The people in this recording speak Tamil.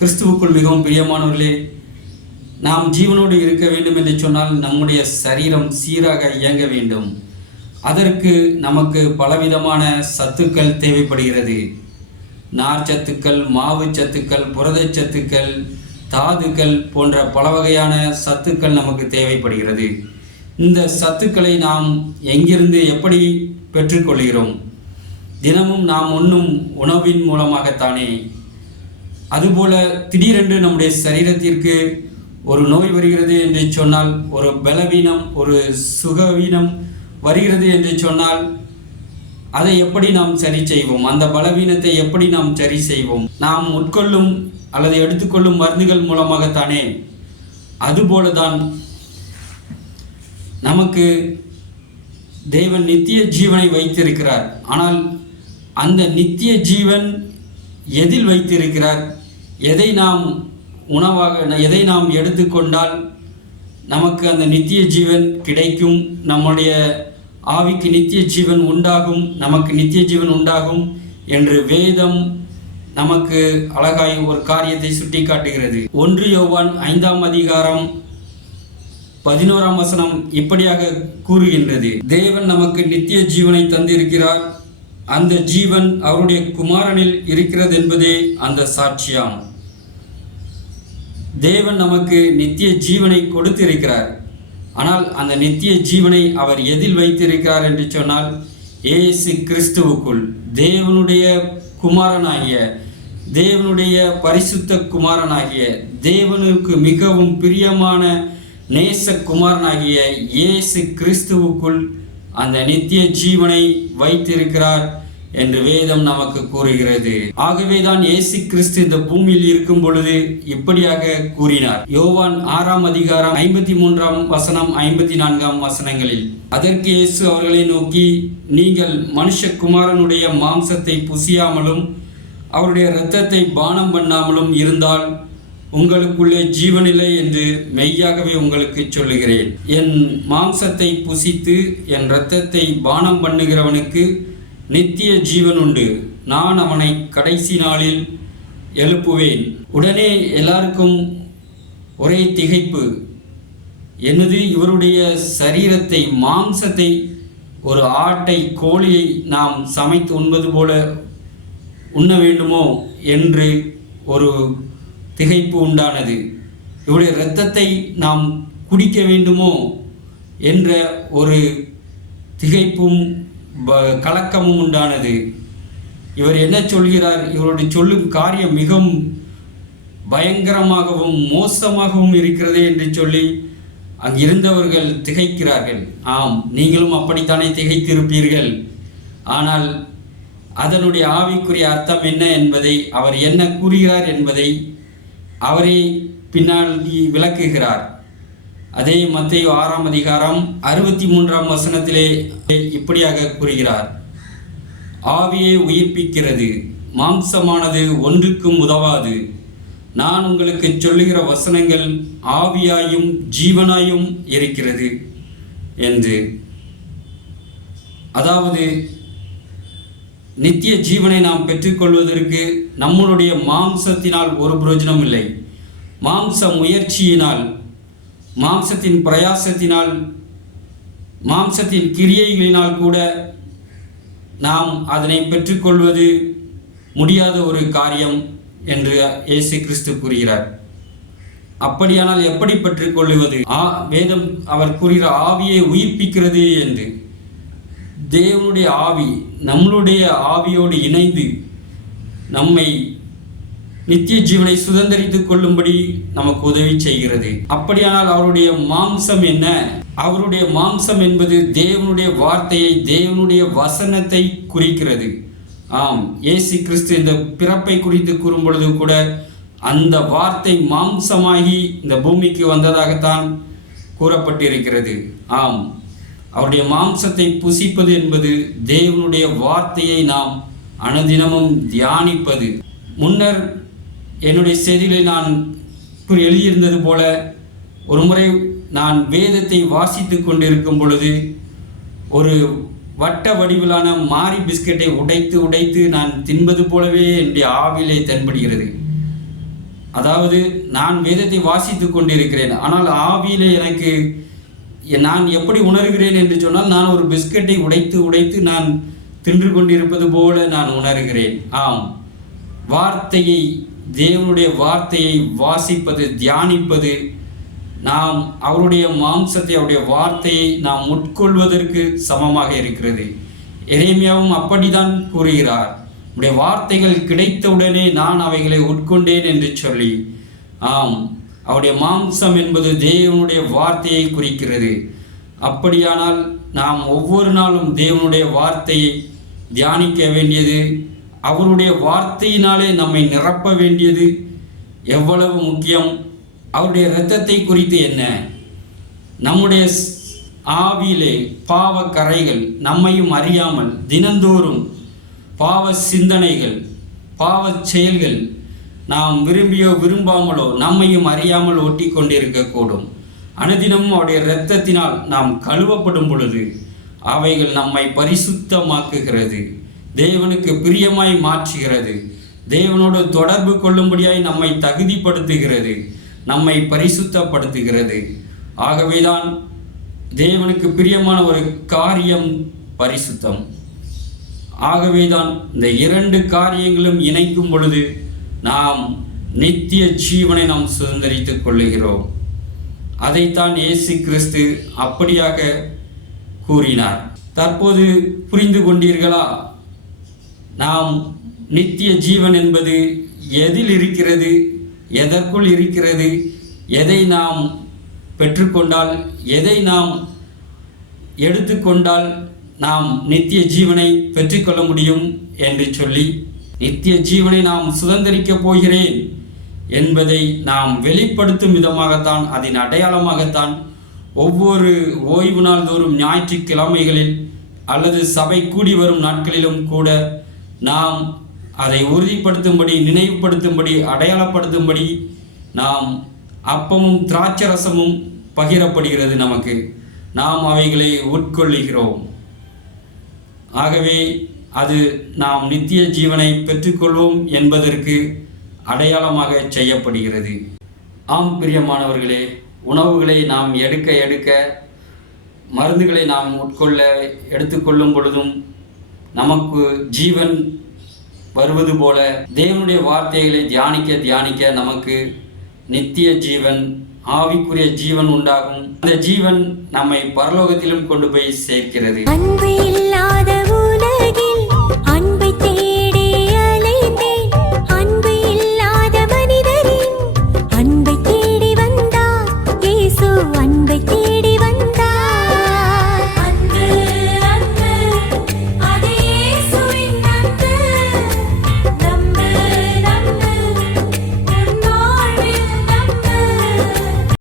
கிறிஸ்துவுக்குள் மிகவும் பிரியமானவர்களே, நாம் ஜீவனோடு இருக்க வேண்டும் என்று சொன்னால் நம்முடைய சரீரம் சீராக இயங்க வேண்டும். அதற்கு நமக்கு பலவிதமான சத்துக்கள் தேவைப்படுகிறது. நார்ச்சத்துக்கள், மாவு சத்துக்கள், புரதச்சத்துக்கள், தாதுக்கள் போன்ற பல வகையான சத்துக்கள் நமக்கு தேவைப்படுகிறது. இந்த சத்துக்களை நாம் எங்கிருந்து எப்படி பெற்றுக்கொள்கிறோம்? தினமும் நாம் உண்ணும் உணவின் மூலமாகத்தானே. அதுபோல திடீரென்று நம்முடைய சரீரத்திற்கு ஒரு நோய் வருகிறது என்று சொன்னால், ஒரு பலவீனம், ஒரு சுகவீனம் வருகிறது என்று சொன்னால், அதை எப்படி நாம் சரி செய்வோம்? அந்த பலவீனத்தை எப்படி நாம் சரி செய்வோம்? நாம் உட்கொள்ளும் அல்லது எடுத்துக்கொள்ளும் மருந்துகள் மூலமாகத்தானே. அதுபோலதான் நமக்கு தேவன் நித்திய ஜீவனை வைத்திருக்கிறார். ஆனால் அந்த நித்திய ஜீவன் எதில் வைத்திருக்கிறார்? எதை நாம் உணவாக, எதை நாம் எடுத்துக்கொண்டால் நமக்கு அந்த நித்திய ஜீவன் கிடைக்கும், நம்முடைய ஆவிக்கு நித்திய ஜீவன் உண்டாகும், நமக்கு நித்திய ஜீவன் உண்டாகும் என்று வேதம் நமக்கு அழகாய் ஒரு காரியத்தை சுட்டி காட்டுகிறது. 1 யோவான் 5ஆம் அதிகாரம் 11ஆம் வசனம் இப்படியாக கூறுகின்றது: தேவன் நமக்கு நித்திய ஜீவனை தந்திருக்கிறார், அந்த ஜீவன் அவருடைய குமாரனில் இருக்கிறது என்பதே அந்த சாட்சியாம். தேவன் நமக்கு நித்திய ஜீவனை கொடுத்திருக்கிறார். ஆனால் அந்த நித்திய ஜீவனை அவர் எதில் வைத்திருக்கிறார் என்று சொன்னால், இயேசு கிறிஸ்துவுக்குள், தேவனுடைய குமாரனாகிய, தேவனுடைய பரிசுத்த குமாரனாகிய, தேவனுக்கு மிகவும் பிரியமான நேச குமாரனாகிய இயேசு கிறிஸ்துவுக்குள் அந்த நித்திய ஜீவனை வைத்திருக்கிறார் என்று வேதம் நமக்கு கூறுகிறது. ஆகவேதான் இயேசு கிறிஸ்து இந்த பூமியில் இருக்கும் பொழுது இப்படியாக கூறினார். யோவான் 6ஆம் அதிகாரம் 53ஆம் வசனம் 54ஆம் வசனங்களில், அதற்கு இயேசு அவர்களை நோக்கி, நீங்கள் மனுஷகுமாரனுடைய மாம்சத்தை புசியாமலும் அவருடைய இரத்தத்தை பானம் பண்ணாமலும் இருந்தால் உங்களுக்குள்ளே ஜீவனில்லை என்று மெய்யாகவே உங்களுக்கு சொல்லுகிறேன். என் மாம்சத்தை புசித்து என் இரத்தத்தை பானம் பண்ணுகிறவனுக்கு நித்திய ஜீவன் உண்டு, நான் அவனை கடைசி நாளில் எழுப்புவேன். உடனே எல்லாருக்கும் ஒரே திகைப்பு. என்னது, இவருடைய சரீரத்தை, மாம்சத்தை, ஒரு ஆட்டை, கோழியை நாம் சமைத்து உண்பது போல உண்ண வேண்டுமோ என்று ஒரு திகைப்பு உண்டானது. இவருடைய இரத்தத்தை நாம் குடிக்க வேண்டுமோ என்ற ஒரு திகைப்பும் கலக்கமும் உண்டானது. இவர் என்ன சொல்கிறார்? இவருடைய சொல்லும் காரியம் மிகவும் பயங்கரமாகவும் மோசமாகவும் இருக்கிறது என்று சொல்லி அங்கிருந்தவர்கள் திகைக்கிறார்கள். ஆம், நீங்களும் அப்படித்தானே திகைத்திருப்பீர்கள். ஆனால் அதனுடைய ஆவிக்குரிய அர்த்தம் என்ன என்பதை, அவர் என்ன கூறுகிறார் என்பதை அவரே பின்னால் விளக்குகிறார். அதே மத்தேயு 6ஆம் அதிகாரம் 63ஆம் வசனத்திலே இப்படியாக கூறுகிறார்: ஆவியே உயிர்ப்பிக்கிறது, மாம்சமானது ஒன்றுக்கும் உதவாது. நான் உங்களுக்கு சொல்லுகிற வசனங்கள் ஆவியாயும் ஜீவனாயும் இருக்கிறது என்று. அதாவது நித்திய ஜீவனை நாம் பெற்றுக்கொள்வதற்கு நம்மளுடைய மாம்சத்தினால் ஒரு பிரயோஜனம் இல்லை. மாம்ச முயற்சியினால், மாம்சத்தின் பிரயாசத்தினால், மாம்சத்தின் கிரியைகளினால் கூட நாம் அதனை பெற்றுக்கொள்வது முடியாத ஒரு காரியம் என்று இயேசு கிறிஸ்து கூறுகிறார். அப்படியானால் எப்படி பெற்றுக்கொள்வது? வேதம் அவர் கூறுகிற ஆவியை உயிர்ப்பிக்கிறது என்று. தேவனுடைய ஆவி நம்மளுடைய ஆவியோடு இணைந்து நம்மை நித்திய ஜீவனை சுதந்திரித்துக் கொள்ளும்படி நமக்கு உதவி செய்கிறது. அப்படியானால் அவருடைய மாம்சம் என்ன? அவருடைய மாம்சம் என்பது தேவனுடைய வார்த்தையை, தேவனுடைய வசனத்தை குறிக்கிறது. ஆம், இயேசு கிறிஸ்து இந்த பிறப்பை குறித்து கூறும் பொழுது கூட அந்த வார்த்தை மாம்சமாகி இந்த பூமிக்கு வந்ததாகத்தான் கூறப்பட்டிருக்கிறது. ஆம், அவருடைய மாம்சத்தை புசிப்பது என்பது தேவனுடைய வார்த்தையை நாம் அனுதினமும் தியானிப்பது. முன்னர் என்னுடைய செய்திகளை நான் எழுதியிருந்தது போல, ஒரு முறை நான் வேதத்தை வாசித்து கொண்டிருக்கும் பொழுது ஒரு வட்ட வடிவிலான மாரி பிஸ்கெட்டை உடைத்து நான் தின்பது போலவே என்னுடைய ஆவிலே தென்படுகிறது. அதாவது நான் வேதத்தை வாசித்து கொண்டிருக்கிறேன், ஆனால் ஆவியிலே எனக்கு நான் எப்படி உணர்கிறேன் என்று சொன்னால், நான் ஒரு பிஸ்கட்டை உடைத்து உடைத்து நான் தின்று கொண்டிருப்பது போல நான் உணர்கிறேன். ஆம், வார்த்தையை, தேவனுடைய வார்த்தையை வாசிப்பது, தியானிப்பது, நாம் அவருடைய மாம்சத்தை, அவருடைய வார்த்தையை நாம் உட்கொள்வதற்கு சமமாக இருக்கிறது. எரேமியாவும் அப்படித்தான் கூறுகிறார், உடைய வார்த்தைகள் கிடைத்தவுடனே நான் அவைகளை உட்கொண்டேன் என்று சொல்லி. ஆம், அவருடைய மாம்சம் என்பது தேவனுடைய வார்த்தையை குறிக்கிறது. அப்படியானால் நாம் ஒவ்வொரு நாளும் தேவனுடைய வார்த்தையை தியானிக்க வேண்டியது, அவருடைய வார்த்தையினாலே நம்மை நிரப்ப வேண்டியது எவ்வளவு முக்கியம். அவருடைய இரத்தத்தை குறித்து என்ன, நம்முடைய ஆவியிலே பாவ கரைகள் நம்மையும் அறியாமல் தினந்தோறும் பாவ சிந்தனைகள், பாவ செயல்கள் நாம் விரும்பியோ விரும்பாமலோ நம்மையும் அறியாமல் ஒட்டி கொண்டிருக்கக்கூடும். அனுதினமும் அவருடைய இரத்தத்தினால் நாம் கழுவப்படும் பொழுது அவைகள் நம்மை பரிசுத்தமாக்குகிறது, தேவனுக்கு பிரியமாய் மாற்றுகிறது, தேவனோடு தொடர்பு கொள்ளும்படியாய் நம்மை தகுதிப்படுத்துகிறது, நம்மை பரிசுத்தப்படுத்துகிறது. ஆகவேதான் தேவனுக்கு பிரியமான ஒரு காரியம் பரிசுத்தம். ஆகவேதான் இந்த இரண்டு காரியங்களும் இணைக்கும் பொழுது நாம் நித்திய ஜீவனை நாம் சுதந்திரித்துக் கொள்ளுகிறோம். அதைத்தான் இயேசு கிறிஸ்து அப்படியாக கூறினார். தற்போது புரிந்து கொண்டீர்களா? நாம் நித்திய ஜீவன் என்பது எதில் இருக்கிறது, எதற்குள் இருக்கிறது, எதை நாம் பெற்றுக்கொண்டால், எதை நாம் எடுத்துக்கொண்டால் நாம் நித்திய ஜீவனை பெற்றுக்கொள்ள முடியும் என்று சொல்லி, நித்திய ஜீவனை நாம் சுதந்திரிக்கப் போகிறேன் என்பதை நாம் வெளிப்படுத்தும் விதமாகத்தான், அதன் அடையாளமாகத்தான் ஒவ்வொரு ஓய்வு நாள் தோறும் ஞாயிற்றுக்கிழமைகளில் அல்லது சபை கூடி வரும் நாட்களிலும் கூட நாம் அதை உறுதிப்படுத்தும்படி, நினைவுபடுத்தும்படி, அடையாளப்படுத்தும்படி நாம் அப்பமும் திராட்சரசமும் பகிரப்படுகிறது நமக்கு. நாம் அவைகளை உட்கொள்ளுகிறோம். ஆகவே அது நாம் நித்திய ஜீவனை பெற்றுக்கொள்வோம் என்பதற்கு அடையாளமாக செய்யப்படுகிறது. ஆம் பிரியமானவர்களே, உணவுகளை நாம் எடுக்க எடுக்க, மருந்துகளை நாம் உட்கொள்ள எடுத்துக்கொள்ளும் பொழுதும் நமக்கு ஜீவன் வருவது போல, தேவனுடைய வார்த்தைகளை தியானிக்க தியானிக்க நமக்கு நித்திய ஜீவன், ஆவிக்குரிய ஜீவன் உண்டாகும். அந்த ஜீவன் நம்மை பரலோகத்திலும் கொண்டு போய் சேர்க்கிறது.